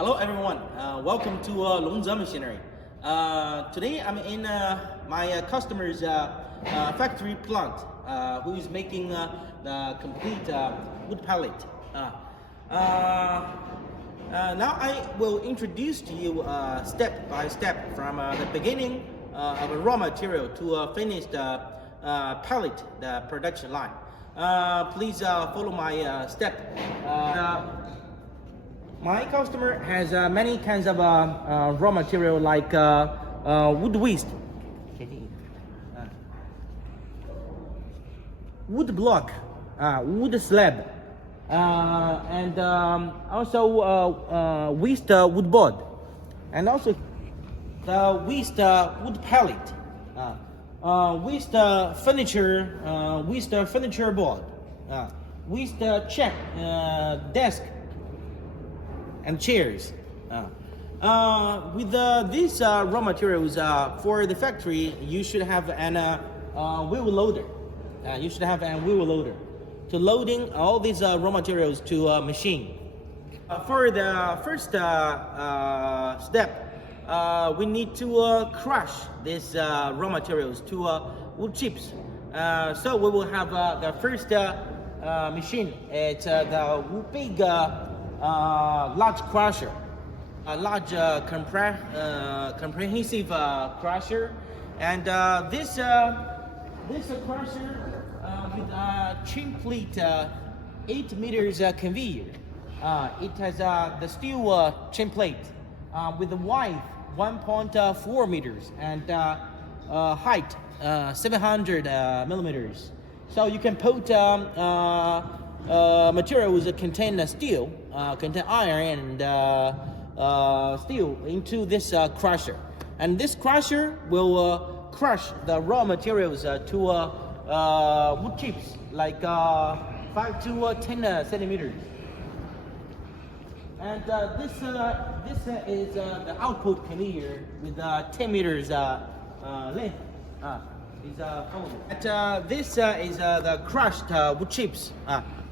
Hello everyone, welcome to Longzhe Machinery. Today I'm in my customer's factory plant who is making the complete wood pallet. Now I will introduce to you step by step from the beginning of a raw material to a finished pallet, the production line. Please follow my step. My customer has many kinds of raw material like wood waste, wood block, wood slab, and also waste wood board, and also the waste wood pallet, waste furniture board, waste check desk and chairs. With these raw materials for the factory, you should have an wheel loader. You should have a wheel loader to loading all these raw materials to a machine. For the first step, we need to crush these raw materials to wood chips. So we will have the first machine. It's the big large crusher, a large comprehensive crusher, and this crusher with a chain plate 8 meters conveyor. It has the steel chain plate with a width 1.4 meters and height 700 millimeters. So you can put materials that contain steel, contain iron and steel into this crusher, and this crusher will crush the raw materials to wood chips like 5 to 10 centimeters. And this is the output conveyor with 10 meters length. This is the crushed wood chips.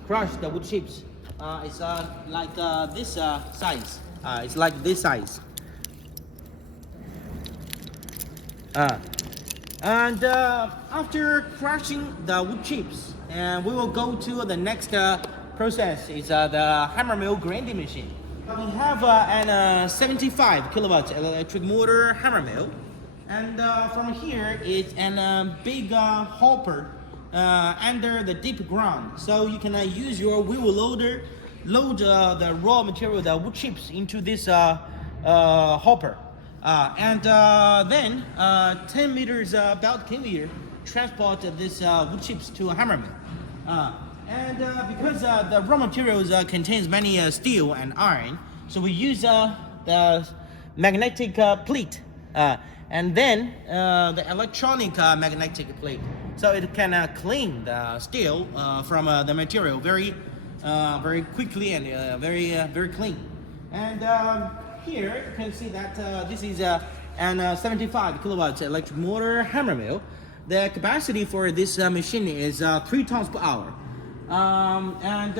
Crushed wood chips. It's like this size. It's like this size. And after crushing the wood chips, we will go to the next process. It's the hammer mill grinding machine. We have an 75 kilowatt electric motor hammer mill, and from here it's an big hopper under the deep ground, so you can use your wheel loader, load the raw material, the wood chips, into this hopper, and then 10 meters belt conveyor transport this wood chips to a hammer mill. And because the raw materials contains many steel and iron, so we use the magnetic plate, and then the electronic magnetic plate, so it can clean the steel from the material very quickly and very clean. And here you can see that this is an 75 kilowatt electric motor hammer mill. The capacity for this machine is 3 tons per hour. And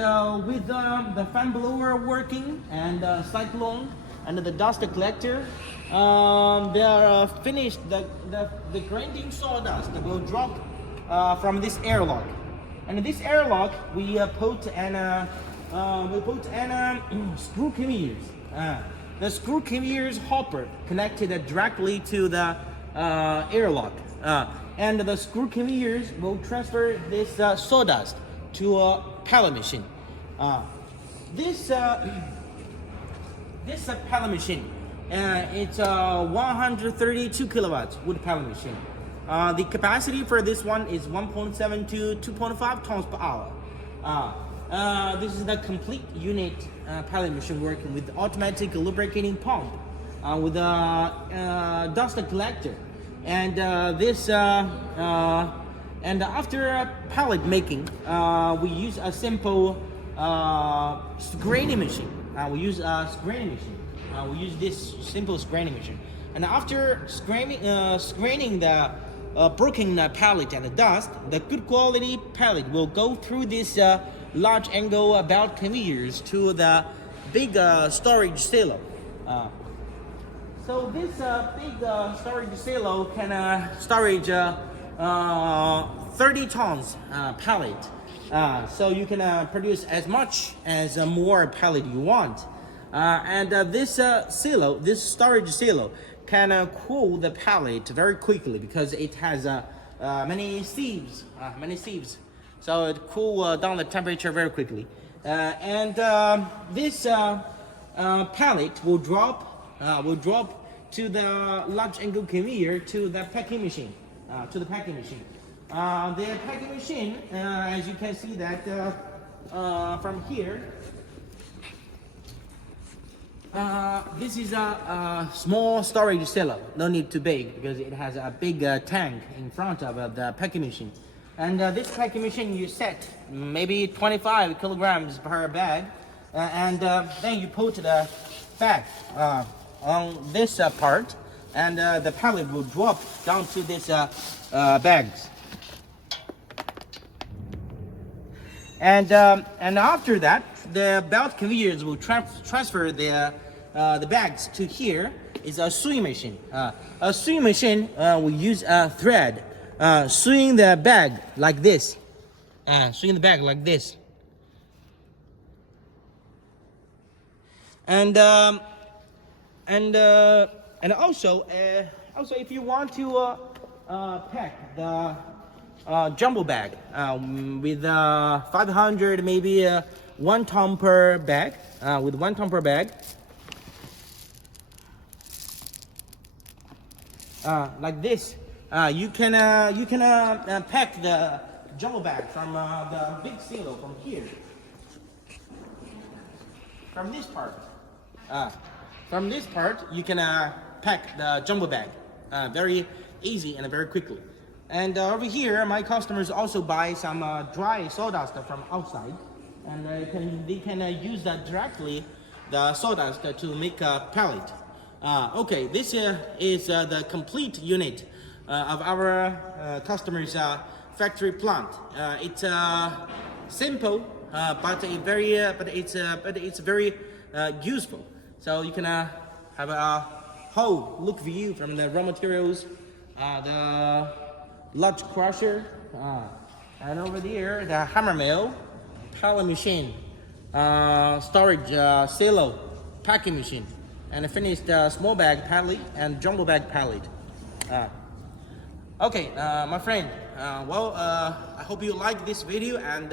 with the fan blower working and cyclone and the dust collector, they are finished. The grinding sawdust will drop from this airlock, and this airlock we put an screw conveyors. The screw conveyors hopper connected directly to the airlock, and the screw conveyors will transfer this sawdust to a pallet machine. This pallet machine, it's a 132 kilowatts wood pallet machine. The capacity for this one is 1.7 to 2.5 tons per hour. This is the complete unit pallet machine working with automatic lubricating pump, with a dust collector, and this. And after pallet making, we use a simple screening machine. We use this simple screening machine. And after screening the broken pallet and the dust, the good quality pallet will go through this large angle belt conveyors to the big storage silo. So this big storage silo can storage 30 tons pallet. So you can produce as much as more pallet you want. And this silo, this storage silo, can cool the pallet very quickly because it has many sieves, so it cool down the temperature very quickly. And this pallet will drop to the large angle conveyor to the packing machine. The packing machine, as you can see that from here. This is a small storage silo, no need to big because it has a big tank in front of the packing machine. And this packing machine you set maybe 25 kilograms per bag, and then you put the bag on this part, and the pallet will drop down to this bags. And after that, the belt conveyors will transfer the bags to here. Is a sewing machine. A sewing machine will use a thread, sewing the bag like this. And also if you want to pack the jumbo bag with 500, maybe 1 ton per bag, with 1 ton per bag, like this. You can pack the jumbo bag from the big silo from here, from this part. From this part, you can pack the jumbo bag very easy and very quickly. And over here, my customers also buy some dry sawdust from outside, and they can use that directly, the sawdust, to make a pellet. Okay, this is the complete unit of our customers' factory plant. It's simple, but it's very useful. So you can have a whole look view from the raw materials, the large crusher, and over there the hammer mill, pellet machine, storage silo, packing machine, and finished small bag pallet and jumbo bag pallet. Okay, my friend. I hope you like this video and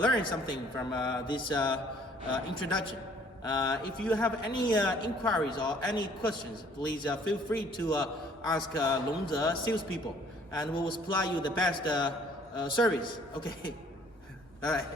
learn something from this introduction. If you have any inquiries or any questions, please feel free to ask Longze salespeople, and we will supply you the best service. Okay, all right.